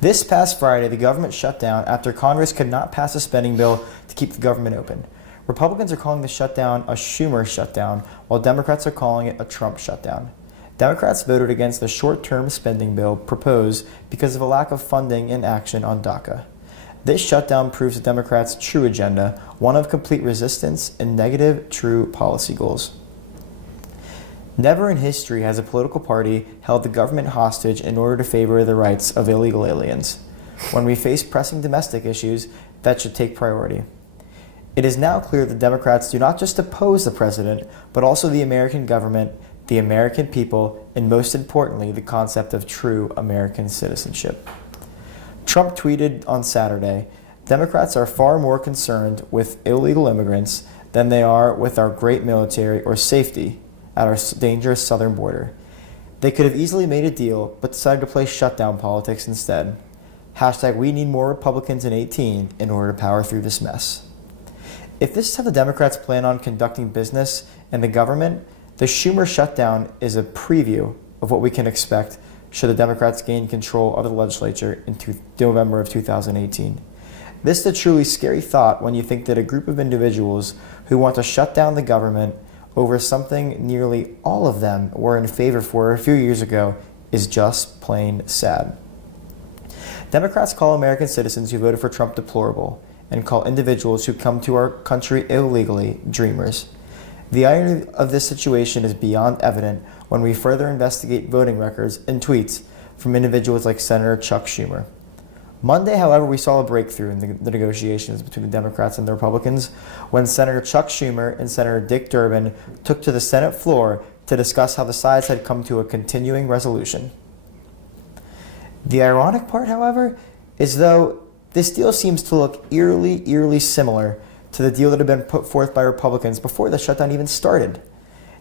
This past Friday, the government shut down after Congress could not pass a spending bill to keep the government open. Republicans are calling the shutdown a Schumer shutdown, while Democrats are calling it a Trump shutdown. Democrats voted against the short-term spending bill proposed because of a lack of funding and action on DACA. This shutdown proves the Democrats' true agenda, one of complete resistance and negative true policy goals. Never in history has a political party held the government hostage in order to favor the rights of illegal aliens. When we face pressing domestic issues, that should take priority. It is now clear that Democrats do not just oppose the president, but also the American government, the American people, and most importantly, the concept of true American citizenship. Trump tweeted on Saturday, "Democrats are far more concerned with illegal immigrants than they are with our great military or safety at our dangerous southern border. They could have easily made a deal, but decided to play shutdown politics instead. Hashtag we need more Republicans in 18 in order to power through this mess." If this is how the Democrats plan on conducting business in the government, the Schumer shutdown is a preview of what we can expect should the Democrats gain control of the legislature in November of 2018. This is a truly scary thought when you think that a group of individuals who want to shut down the government over something nearly all of them were in favor for a few years ago is just plain sad. Democrats call American citizens who voted for Trump deplorable and call individuals who come to our country illegally dreamers. The irony of this situation is beyond evident when we further investigate voting records and tweets from individuals like Senator Chuck Schumer. Monday, however, we saw a breakthrough in the negotiations between the Democrats and the Republicans when Senator Chuck Schumer and Senator Dick Durbin took to the Senate floor to discuss how the sides had come to a continuing resolution. The ironic part, however, is though this deal seems to look eerily similar to the deal that had been put forth by Republicans before the shutdown even started.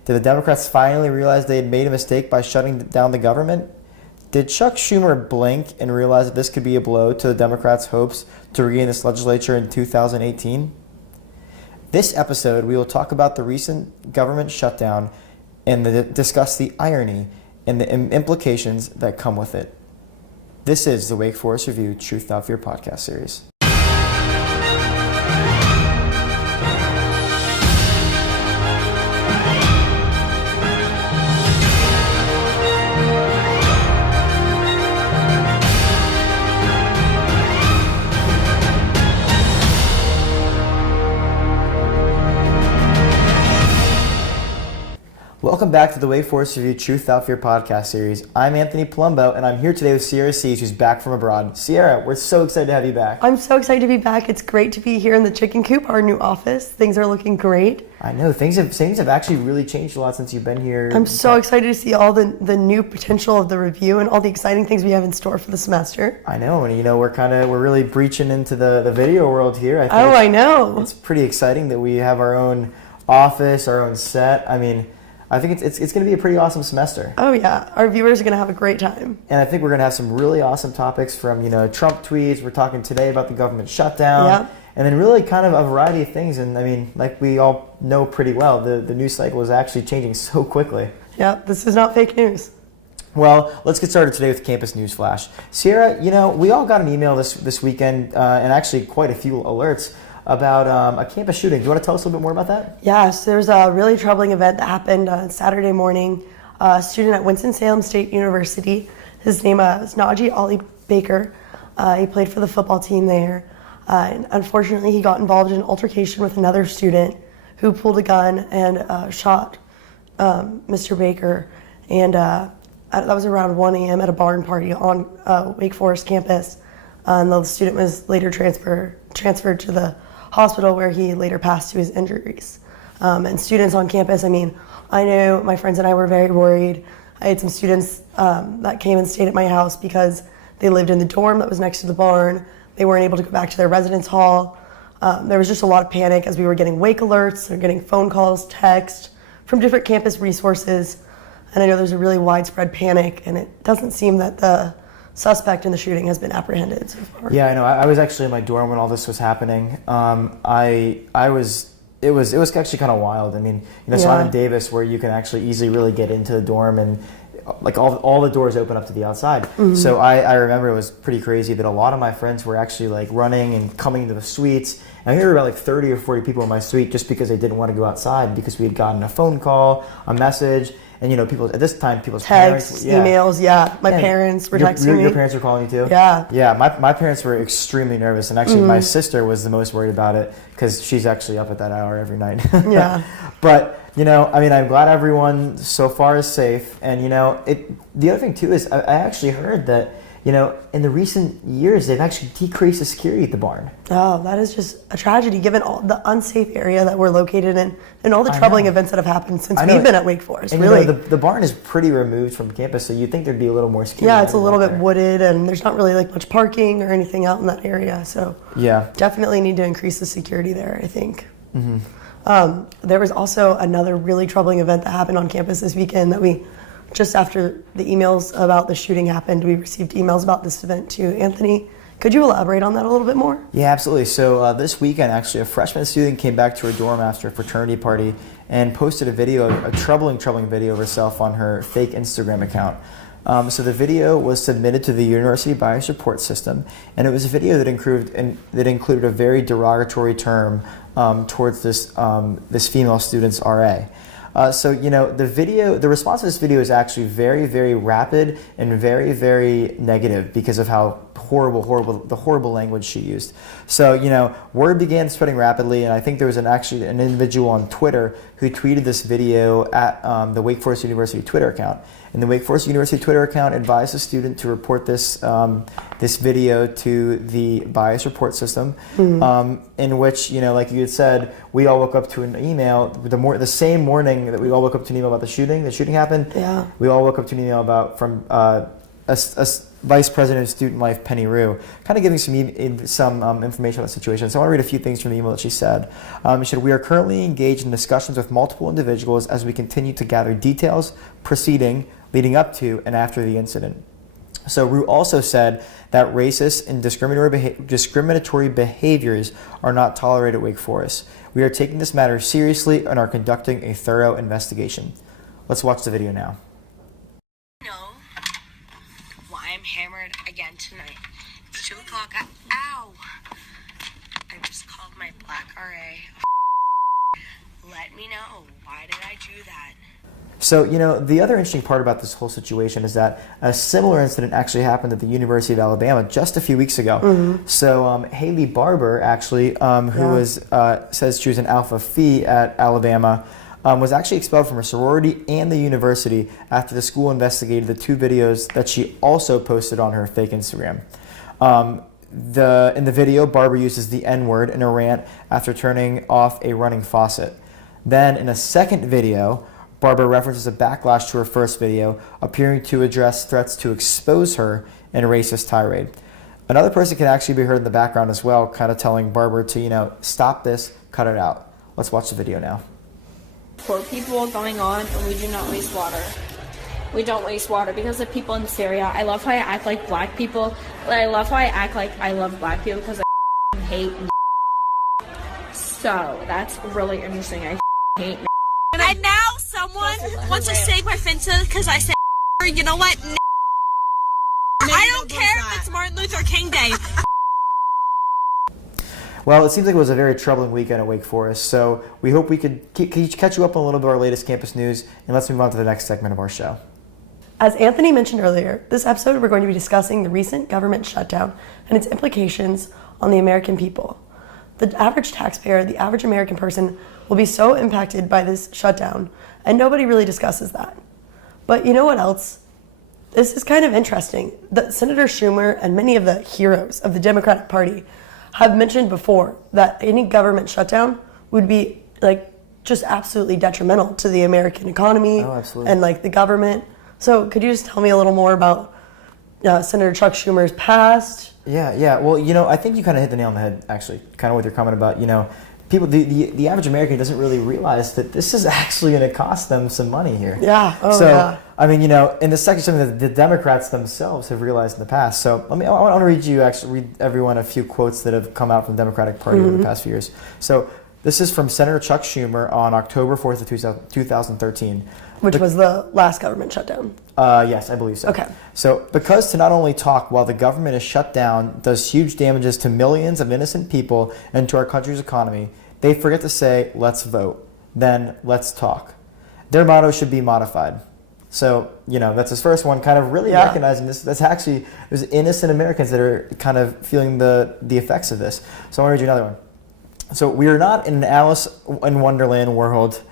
Did the Democrats finally realize they had made a mistake by shutting down the government? Did Chuck Schumer blink and realize that this could be a blow to the Democrats' hopes to regain this legislature in 2018? This episode, we will talk about the recent government shutdown and discuss the irony and the implications that come with it. This is the Wake Forest Review Truth Not Fear podcast series. Welcome back to the Wake Forest Review Truth Without Fear podcast series. I'm Anthony Palumbo, and I'm here today with Ciara Sees, who's back from abroad. Ciara, we're so excited to have you back. I'm so excited to be back. It's great to be here in the chicken coop, our new office. Things are looking great. I know, things have actually really changed a lot since you've been here. I'm so excited to see all the new potential of the review and all the exciting things we have in store for the semester. I know, and we're really breaching into the video world here. I know. It's pretty exciting that we have our own office, our own set. I think it's going to be a pretty awesome semester. Oh yeah, our viewers are going to have a great time. And I think we're going to have some really awesome topics from, Trump tweets. We're talking today about the government shutdown. Yep. And then really kind of a variety of things. And like we all know pretty well, the news cycle is actually changing so quickly. Yeah, this is not fake news. Well, let's get started today with Campus News Flash. Ciara, we all got an email this weekend and actually quite a few alerts about a campus shooting. Do you want to tell us a little bit more about that? Yeah, so there's a really troubling event that happened Saturday morning. A student at Winston-Salem State University, his name is Najee Ali Baker. He played for the football team there. And unfortunately, he got involved in an altercation with another student who pulled a gun and shot Mr. Baker. And that was around 1 a.m. at a barn party on Wake Forest campus. And the student was later transferred to the hospital where he later passed to his injuries. And students on campus, I know my friends and I were very worried. I had some students that came and stayed at my house because they lived in the dorm that was next to the barn. They weren't able to go back to their residence hall. There was just a lot of panic as we were getting wake alerts and getting phone calls, text from different campus resources. And I know there's a really widespread panic, and it doesn't seem that the suspect in the shooting has been apprehended so far. Yeah, I know. I was actually in my dorm when all this was happening. It was actually kind of wild. So I'm in Davis, where you can actually easily really get into the dorm, and like all the doors open up to the outside. So I remember it was pretty crazy that a lot of my friends were actually like running and coming to the suites. And I think there were about like 30 or 40 people in my suite just because they didn't want to go outside because we had gotten a phone call, a message, and people at this time people's texts, parents, emails, my parents were texting me. Your parents were calling you too? Yeah. My parents were extremely nervous, and actually my sister was the most worried about it because she's actually up at that hour every night. Yeah. But I'm glad everyone so far is safe, and the other thing too is I actually heard that in the recent years they've actually decreased the security at the barn. Oh, that is just a tragedy given all the unsafe area that we're located in and all the troubling events that have happened since we've been at Wake Forest. And really, the barn is pretty removed from campus, so you'd think there'd be a little more security. Yeah, it's a little bit wooded, and there's not really like much parking or anything out in that area. So yeah, definitely need to increase the security there, I think. There was also another really troubling event that happened on campus this weekend that just after the emails about the shooting happened, we received emails about this event too. Anthony, could you elaborate on that a little bit more? Yeah, absolutely. So this weekend, actually, a freshman student came back to her dorm after a fraternity party and posted a troubling video of herself on her fake Instagram account. So the video was submitted to the University Bias Report System, and it was a video that included a very derogatory term towards this female student's RA. The response to this video is actually very, very rapid and very, very negative because of how horrible language she used. So, word began spreading rapidly, and I think there was an individual on Twitter who tweeted this video at the Wake Forest University Twitter account. And the Wake Forest University Twitter account advised the student to report this video to the bias report system, in which, like you had said, we all woke up to an email the same morning that we all woke up to an email about the shooting. The shooting happened. Yeah. We all woke up to an email from a Vice President of Student Life, Penny Rue, kind of giving some information on the situation. So I want to read a few things from the email that she said. She said, "We are currently engaged in discussions with multiple individuals as we continue to gather details leading up to and after the incident." So Rue also said that racist and discriminatory behaviors are not tolerated at Wake Forest. We are taking this matter seriously and are conducting a thorough investigation. Let's watch the video now. I'm hammered again tonight. It's 2 o'clock. Ow! I just called my black RA. Let me know. Why did I do that? So, the other interesting part about this whole situation is that a similar incident actually happened at the University of Alabama just a few weeks ago. So, Haley Barber, actually, says she was an Alpha Phi at Alabama, was actually expelled from her sorority and the university after the school investigated the 2 videos that she also posted on her fake Instagram. In the video, Barber uses the N-word in a rant after turning off a running faucet. Then, in a second video, Barber references a backlash to her first video, appearing to address threats to expose her in a racist tirade. Another person can actually be heard in the background as well, kind of telling Barber to, stop this, cut it out. Let's watch the video now. Poor people going on, and we do not waste water. We don't waste water because of people in this area. I love how I act like black people, but I love how I act like I love black people because I hate. So that's really interesting. I hate. And now someone wants to save my fences because I said, you know what? I don't care if it's Martin Luther King Day. Well, it seems like it was a very troubling weekend at Wake Forest, so we hope we could catch you up on a little bit of our latest campus news, and let's move on to the next segment of our show. As Anthony mentioned earlier, this episode we're going to be discussing the recent government shutdown and its implications on the American people. The average taxpayer, the average American person, will be so impacted by this shutdown, and nobody really discusses that. But you know what else? This is kind of interesting. That Senator Schumer and many of the heroes of the Democratic Party have mentioned before that any government shutdown would be just absolutely detrimental to the American economy and the government. So could you just tell me a little more about Senator Chuck Schumer's past? Yeah. Well, I think you kind of hit the nail on the head, actually, kind of with your comment about, people, the average American doesn't really realize that this is actually going to cost them some money here. Yeah. I mean, in the second, something that the Democrats themselves have realized in the past. So I want to read everyone a few quotes that have come out from the Democratic Party over the past few years. So this is from Senator Chuck Schumer on October 4th of 2013. which was the last government shutdown. Yes, I believe so. Okay. So because to not only talk while the government is shut down does huge damages to millions of innocent people and to our country's economy, they forget to say, let's vote. Then let's talk. Their motto should be modified. So, that's his first one, kind of really recognizing this. That's actually, there's innocent Americans that are kind of feeling the effects of this. So I want to read you another one. So we are not in an Alice in Wonderland world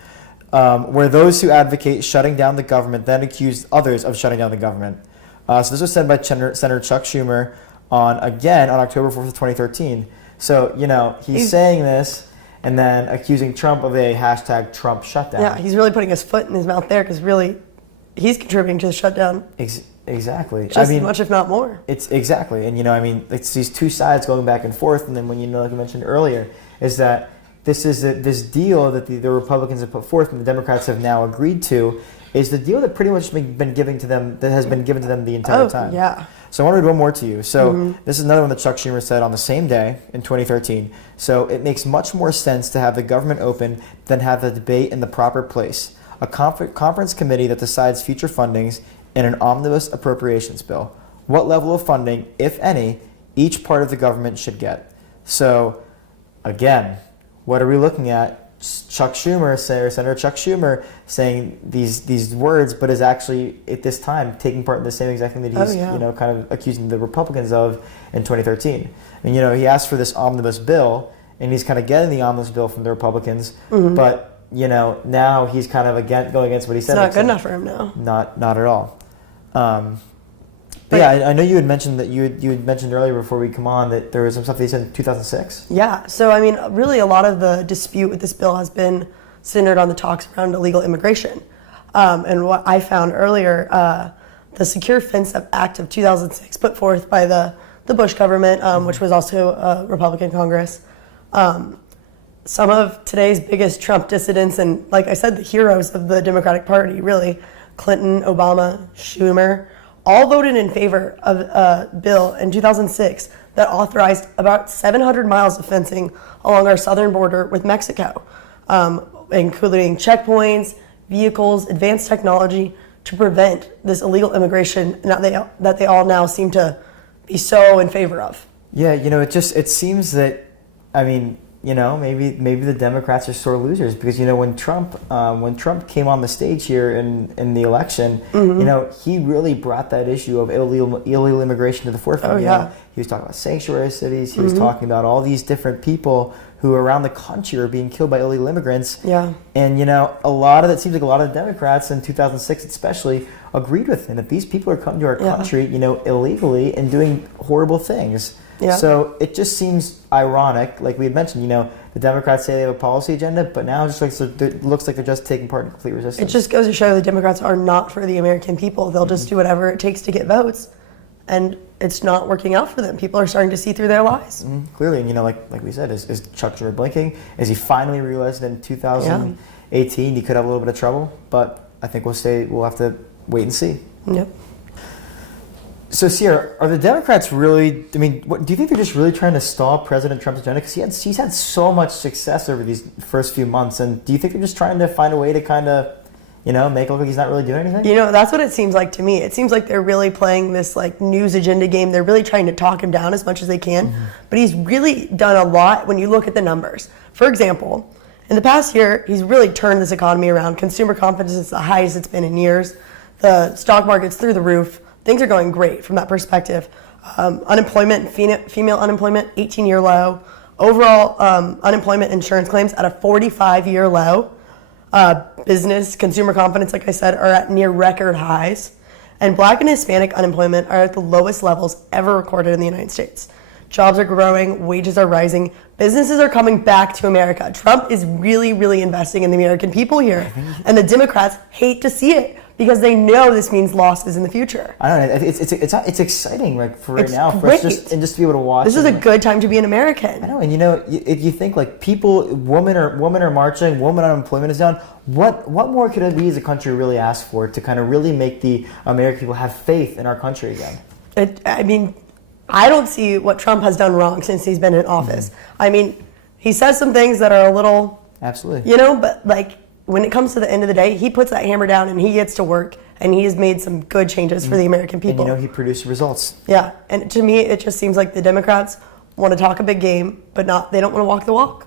where those who advocate shutting down the government then accuse others of shutting down the government. So this was said by Senator Chuck Schumer on October 4th of 2013. So, he's saying this and then accusing Trump of a hashtag Trump shutdown. Yeah, he's really putting his foot in his mouth there because really he's contributing to the shutdown. Exactly. Just as much, if not more. It's exactly. And, it's these two sides going back and forth. And then when, like I mentioned earlier, is that this is this deal that the Republicans have put forth and the Democrats have now agreed to is the deal that pretty much been given to them, that has been given to them the entire time. Yeah. So I want to read one more to you. So this is another one that Chuck Schumer said on the same day in 2013. So it makes much more sense to have the government open than have the debate in the proper place. A conference committee that decides future fundings in an omnibus appropriations bill. What level of funding, if any, each part of the government should get. So again, what are we looking at? Senator Chuck Schumer saying these words, but is actually at this time taking part in the same exact thing that he's kind of accusing the Republicans of in 2013. And he asked for this omnibus bill, and he's kind of getting the omnibus bill from the Republicans, but now he's kind of going against what he said. It's not good enough for him now. Not at all. But yeah, I know you had mentioned that you had mentioned earlier before we come on that there was some stuff that he said in 2006. Yeah, so I mean, really a lot of the dispute with this bill has been centered on the talks around illegal immigration. And what I found earlier, the Secure Fence Act of 2006 put forth by the Bush government, which was also a Republican Congress. Some of today's biggest Trump dissidents and, like I said, the heroes of the Democratic Party, really, Clinton, Obama, Schumer, all voted in favor of a bill in 2006 that authorized about 700 miles of fencing along our southern border with Mexico, including checkpoints, vehicles, advanced technology to prevent this illegal immigration that they all now seem to be so in favor of. Yeah, it seems that, maybe the Democrats are sore losers because when Trump came on the stage here in the election, he really brought that issue of illegal immigration to the forefront. Oh, yeah. He was talking about sanctuary cities. He was talking about all these different people who around the country are being killed by illegal immigrants. Yeah. And it seems like a lot of the Democrats in 2006 especially agreed with him that these people are coming to our country, illegally and doing horrible things. Yeah. So it just seems ironic, like we had mentioned, the Democrats say they have a policy agenda, but now it looks like they're just taking part in complete resistance. It just goes to show the Democrats are not for the American people. They'll just do whatever it takes to get votes, and it's not working out for them. People are starting to see through their lies. Clearly, and like we said, is Chuck Schumer blinking? Is he finally realized in 2018 he could have a little bit of trouble? But I think we'll have to wait and see. Yep. So, Ciara, are the Democrats really, do you think they're just really trying to stall President Trump's agenda? Because he's had so much success over these first few months. And do you think they're just trying to find a way to kind of, make it look like he's not really doing anything? That's what it seems like to me. It seems like they're really playing this news agenda game. They're really trying to talk him down as much as they can. But he's really done a lot when you look at the numbers. For example, in the past year, he's really turned this economy around. Consumer confidence is the highest it's been in years. The stock market's through the roof. Things are going great from that perspective. Unemployment, female unemployment, 18-year low. Overall unemployment insurance claims at a 45-year low. Business, consumer confidence, like I said, are at near record highs. And Black and Hispanic unemployment are at the lowest levels ever recorded in the United States. Jobs are growing, wages are rising, businesses are coming back to America. Trump is really, really investing in the American people here. And the Democrats hate to see it, because they know this means losses in the future. I don't know. It's exciting, for right now, for great. us just to be able to watch. This is a good time to be an American. I know, and if you think women are marching, women unemployment is down. What more could we as a country really ask for to kind of really make the American people have faith in our country again? I don't see what Trump has done wrong since he's been in office. He says some things that are a little, absolutely, but when it comes to the end of the day, he puts that hammer down and he gets to work, and he has made some good changes for the American people. And he produced results. Yeah, and to me, it just seems like the Democrats want to talk a big game, but they don't want to walk the walk.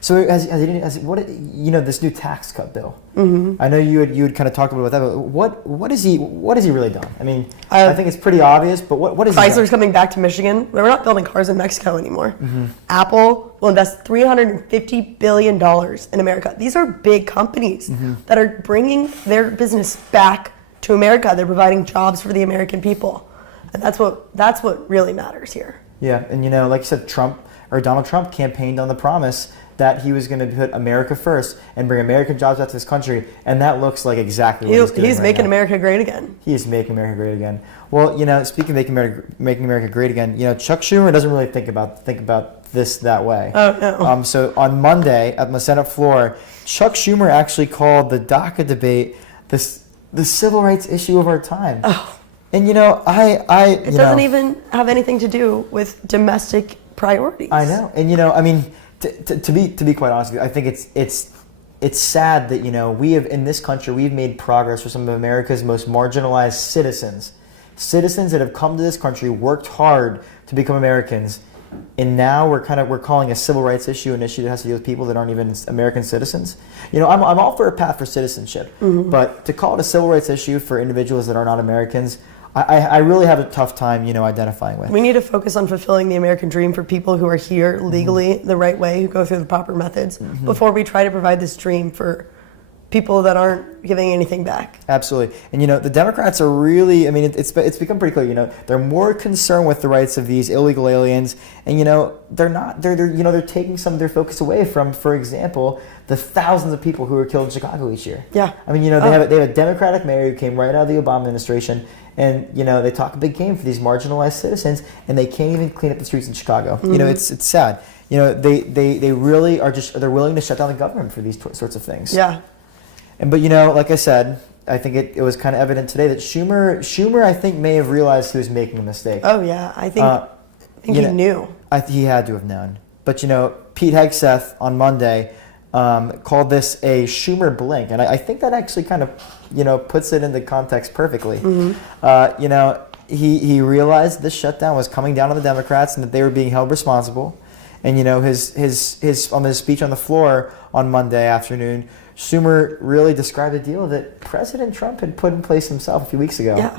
So this new tax cut bill? I know you had kind of talked about that, but what has he really done? I mean, I think it's pretty obvious, but what is Chrysler's coming back to Michigan. We're not building cars in Mexico anymore. Apple will invest $350 billion in America. These are big companies that are bringing their business back to America. They're providing jobs for the American people, and that's what really matters here. Yeah, and like you said, Donald Trump campaigned on the promise that he was going to put America first and bring American jobs out to this country, and that looks like exactly what he's doing. He's making America great again. He is making America great again. Well, speaking of making America great again, Chuck Schumer doesn't really think about this that way. Oh no. So on Monday at the Senate floor, Chuck Schumer actually called the DACA debate the civil rights issue of our time. Oh. And it doesn't even have anything to do with domestic priorities. I know, and to be quite honest with you, I think it's sad that we have in this country we've made progress for some of America's most marginalized citizens that have come to this country, worked hard to become Americans, and now we're calling a civil rights issue an issue that has to do with people that aren't even American citizens. I'm all for a path for citizenship, but to call it a civil rights issue for individuals that are not Americans, I really have a tough time, identifying with. We need to focus on fulfilling the American dream for people who are here legally the right way, who go through the proper methods, before we try to provide this dream for people that aren't giving anything back. Absolutely. And the Democrats are really, it's become pretty clear, they're more concerned with the rights of these illegal aliens, and they're taking some of their focus away from, for example, the thousands of people who are killed in Chicago each year. Yeah. They have a Democratic mayor who came right out of the Obama administration, and they talk a big game for these marginalized citizens, and they can't even clean up the streets in Chicago. It's sad. They really are they're willing to shut down the government for these sorts of things. Yeah. But like I said, I think it was kind of evident today that Schumer I think may have realized he was making a mistake. Oh yeah, I think he knew. He had to have known. But Pete Hegseth on Monday called this a Schumer blink, and I think that actually kind of puts it into context perfectly. He realized this shutdown was coming down on the Democrats and that they were being held responsible. And his on his speech on the floor on Monday afternoon, Schumer really described a deal that President Trump had put in place himself a few weeks ago. Yeah,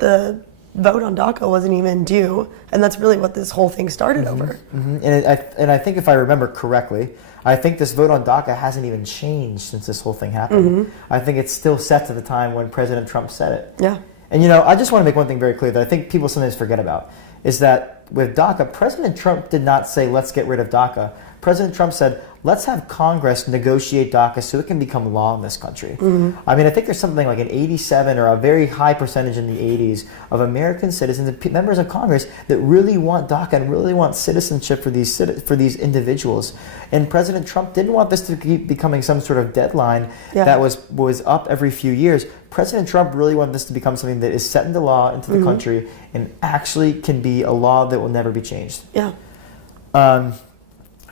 the vote on DACA wasn't even due, and that's really what this whole thing started over. And I think if I remember correctly, I think this vote on DACA hasn't even changed since this whole thing happened. I think it's still set to the time when President Trump said it. Yeah. And I just want to make one thing very clear that I think people sometimes forget about, is that with DACA, President Trump did not say, let's get rid of DACA. President Trump said, let's have Congress negotiate DACA so it can become law in this country. I think there's something like an 87 or a very high percentage in the 80s of American citizens and members of Congress that really want DACA and really want citizenship for these individuals. And President Trump didn't want this to keep becoming some sort of deadline that was up every few years. President Trump really wanted this to become something that is set into law into the country and actually can be a law that will never be changed. Yeah.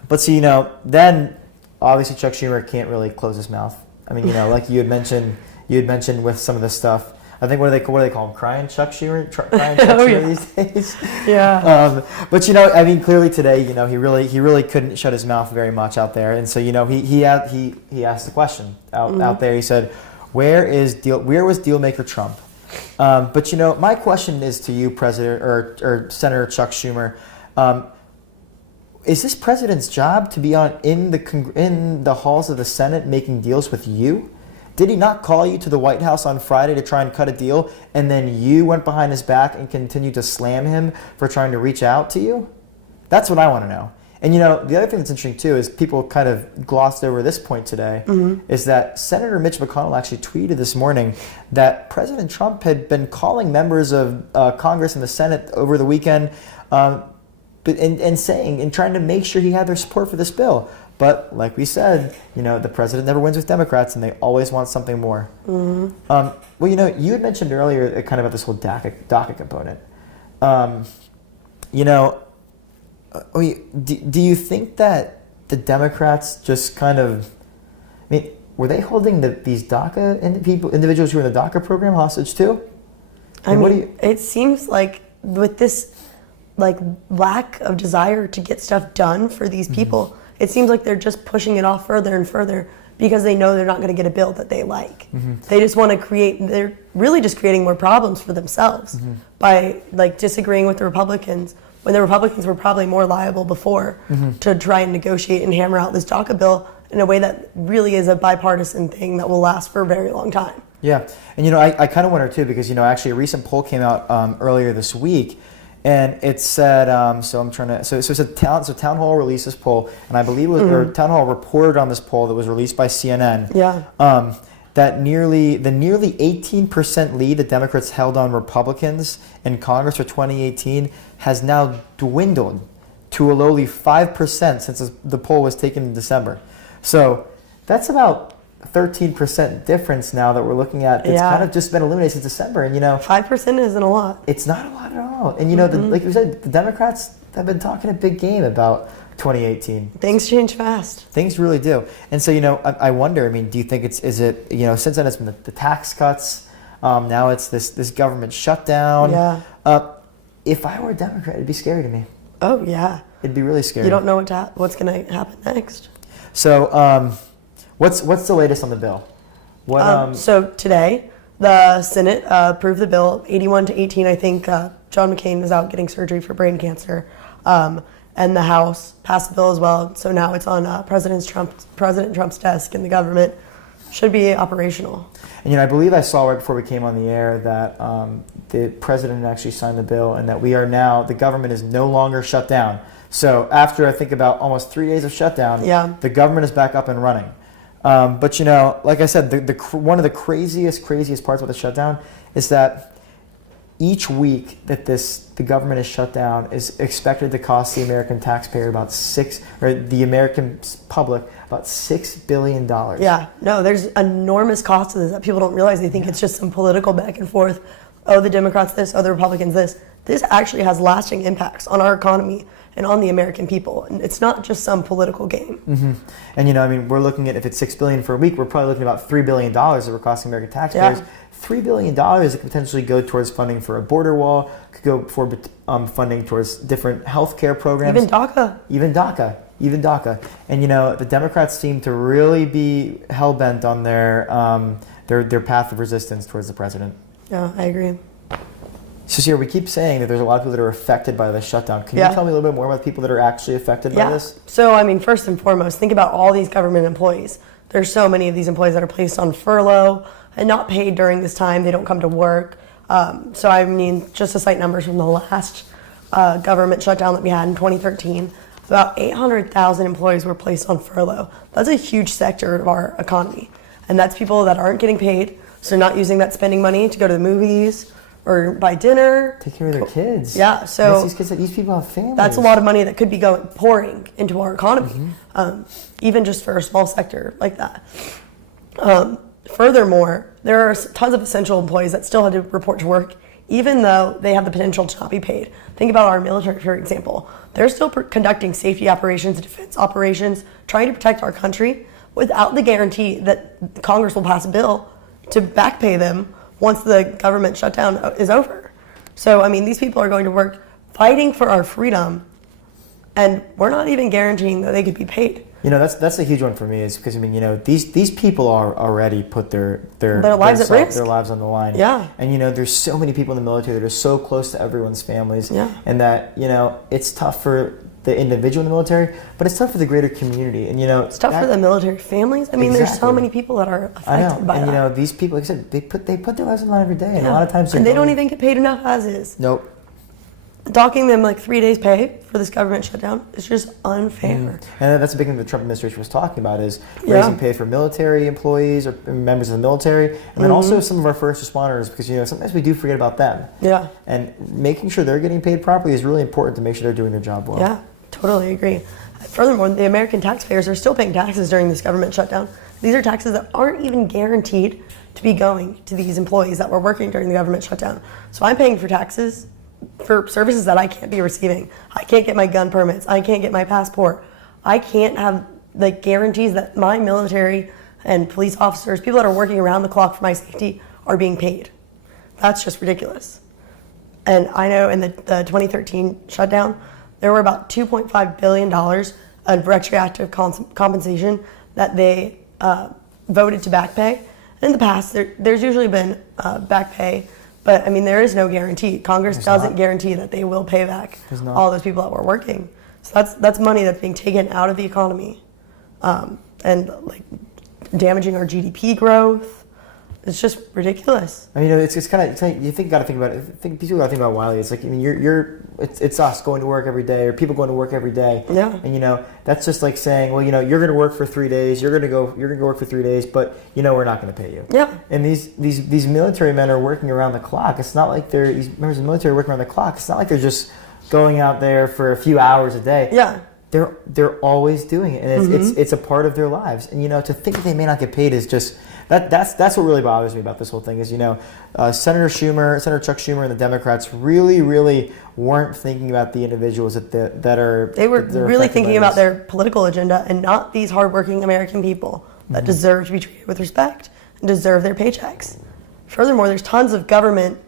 But see, then obviously Chuck Schumer can't really close his mouth. Like you had mentioned with some of this stuff. I think what do they call him? Crying Chuck Schumer? Crying Chuck Schumer these days. Yeah. But clearly today, he really couldn't shut his mouth very much out there, and so he asked the question out there. He said, where was dealmaker Trump? But my question is to you, President or Senator Chuck Schumer. Is this president's job to be in the halls of the Senate making deals with you? Did he not call you to the White House on Friday to try and cut a deal, and then you went behind his back and continued to slam him for trying to reach out to you? That's what I want to know. And the other thing that's interesting too is people kind of glossed over this point today, is that Senator Mitch McConnell actually tweeted this morning that President Trump had been calling members of Congress and the Senate over the weekend, and trying to make sure he had their support for this bill. But like we said, the president never wins with Democrats, and they always want something more. Well, you had mentioned earlier kind of about this whole DACA component. Do you think that the Democrats just kind of, I mean, were they holding these DACA individuals who were in the DACA program hostage too? I mean, it seems like with this like lack of desire to get stuff done for these people, it seems like they're just pushing it off further and further because they know they're not going to get a bill that they like. They just want to they're really just creating more problems for themselves by like disagreeing with the Republicans when the Republicans were probably more liable before to try and negotiate and hammer out this DACA bill in a way that really is a bipartisan thing that will last for a very long time. Yeah, and I kind of wonder too because actually a recent poll came out earlier this week, and it said Town Hall released this poll, and I believe it was or Town Hall reported on this poll that was released by CNN. Yeah. That nearly 18% lead the Democrats held on Republicans in Congress for 2018 has now dwindled to a lowly 5% since the poll was taken in December. So that's about 13% difference now that we're looking at. It's kind of just been eliminated since December, and 5% isn't a lot. It's not a lot at all. And like you said, the Democrats have been talking a big game about 2018. Things change fast. Things really do. And so I wonder. I mean, do you think is it since then it's been the tax cuts? Now it's this government shutdown. Yeah. If I were a Democrat, it'd be scary to me. Oh yeah. It'd be really scary. You don't know what's going to happen next. So, what's the latest on the bill? So today, the Senate approved the bill, 81-18. I think John McCain is out getting surgery for brain cancer, and the House passed the bill as well. So now it's on President Trump's desk, and the government should be operational. And I believe I saw right before we came on the air that the president actually signed the bill, and that the government is no longer shut down. So after I think about almost 3 days of shutdown, the government is back up and running. But like I said, one of the craziest parts about the shutdown is that each week that the government is shut down is expected to cost the American taxpayer the American public about $6 billion. Yeah, no, there's enormous cost to this that people don't realize. They think it's just some political back and forth. Oh, the Democrats this, oh, the Republicans this. This actually has lasting impacts on our economy and on the American people. And it's not just some political game. And we're looking at, if it's $6 billion for a week, we're probably looking at about $3 billion that we're costing American taxpayers. Yeah. $3 billion that could potentially go towards funding for a border wall, could go for funding towards different healthcare programs. Even DACA. And the Democrats seem to really be hell-bent on their path of resistance towards the president. Yeah, I agree. So, Ciara, we keep saying that there's a lot of people that are affected by this shutdown. Can you tell me a little bit more about the people that are actually affected by this? So, first and foremost, think about all these government employees. There's so many of these employees that are placed on furlough and not paid during this time. They don't come to work. Just to cite numbers from the last government shutdown that we had in 2013, about 800,000 employees were placed on furlough. That's a huge sector of our economy. And that's people that aren't getting paid, so not using that spending money to go to the movies or buy dinner. Take care of their kids. Yeah, so these people have families. That's a lot of money that could be pouring into our economy, even just for a small sector like that. Furthermore, there are tons of essential employees that still had to report to work, even though they have the potential to not be paid. Think about our military, for example. They're still conducting safety operations, defense operations, trying to protect our country without the guarantee that Congress will pass a bill to back pay them once the government shutdown is over. So, these people are going to work fighting for our freedom, and we're not even guaranteeing that they could be paid. That's a huge one for me, is because these people are already put their lives at risk, their lives on the line. Yeah. And there's so many people in the military that are so close to everyone's families. Yeah. And that it's tough for the individual in the military, but it's tough for the greater community. And it's tough for the military families. There's so many people that are affected by that. And these people, like I said, they put their lives on the line every day, and a lot of times they don't even get paid enough as is. Nope. Docking them 3 days pay for this government shutdown is just unfair. And that's a big thing the Trump administration was talking about, is raising pay for military employees or members of the military, and then also some of our first responders, because sometimes we do forget about them. Yeah. And making sure they're getting paid properly is really important to make sure they're doing their job well. Yeah, totally agree. Furthermore, the American taxpayers are still paying taxes during this government shutdown. These are taxes that aren't even guaranteed to be going to these employees that were working during the government shutdown. So I'm paying for taxes for services that I can't be receiving. I can't get my gun permits. I can't get my passport. I can't have the guarantees that my military and police officers, people that are working around the clock for my safety, are being paid. That's just ridiculous. And I know in the 2013 shutdown, there were about $2.5 billion of retroactive compensation that they voted to back pay. And in the past, there's usually been back pay, but I mean, there is no guarantee. Congress doesn't guarantee that they will pay back all those people that were working. So that's money that's being taken out of the economy, and like damaging our GDP growth. It's just ridiculous. I mean, it's kind of, you gotta think about it. People gotta think about Wiley. It's like, I mean, it's us going to work every day, or people going to work every day. Yeah. And that's just like saying, well, you're gonna work for 3 days. You're gonna go work for 3 days, but we're not gonna pay you. Yeah. And these military men are working around the clock. It's not like these members of the military are working around the clock. It's not like they're just going out there for a few hours a day. Yeah. They're always doing it, and it's a part of their lives. And to think that they may not get paid is just. That's what really bothers me about this whole thing is, Senator Chuck Schumer and the Democrats really weren't thinking about the individuals that are. They were really thinking about their political agenda and not these hardworking American people that deserve to be treated with respect and deserve their paychecks. Furthermore, there's tons of government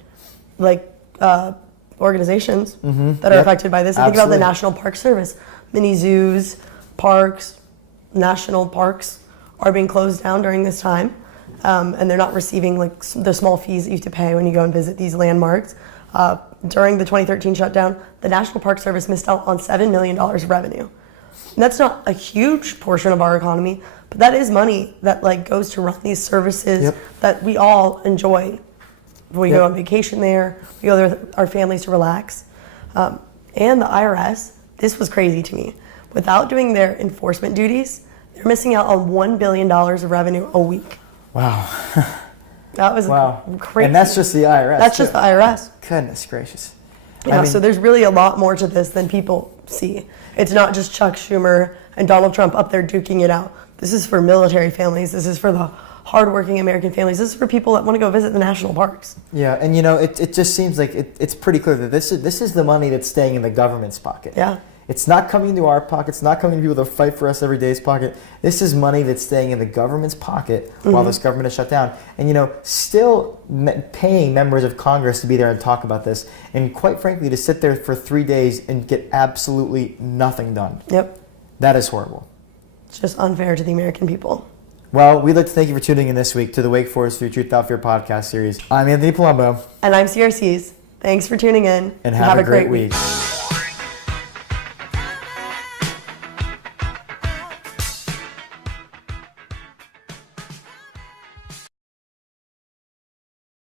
organizations that are affected by this. Think about the National Park Service, mini zoos, parks, national parks are being closed down during this time. And they're not receiving the small fees that you have to pay when you go and visit these landmarks. During the 2013 shutdown, the National Park Service missed out on $7 million of revenue. And that's not a huge portion of our economy, but that is money that goes to run these services that we all enjoy. We go on vacation there, we go there with our families to relax. And the IRS, this was crazy to me. Without doing their enforcement duties, they're missing out on $1 billion of revenue a week. Wow. That was crazy. And that's just the IRS. That's just the IRS. Goodness gracious. Yeah, so there's really a lot more to this than people see. It's not just Chuck Schumer and Donald Trump up there duking it out. This is for military families. This is for the hardworking American families. This is for people that want to go visit the national parks. Yeah, and it just seems like it's pretty clear that this is the money that's staying in the government's pocket. Yeah. It's not coming into our pocket. It's not coming to people that fight for us every day's pocket. This is money that's staying in the government's pocket while this government is shut down. And, still paying members of Congress to be there and talk about this. And quite frankly, to sit there for 3 days and get absolutely nothing done. Yep. That is horrible. It's just unfair to the American people. Well, we'd like to thank you for tuning in this week to the Wake Forest Through Truth Without Fear podcast series. I'm Anthony Palumbo. And I'm Ciara. Thanks for tuning in. And have a great week.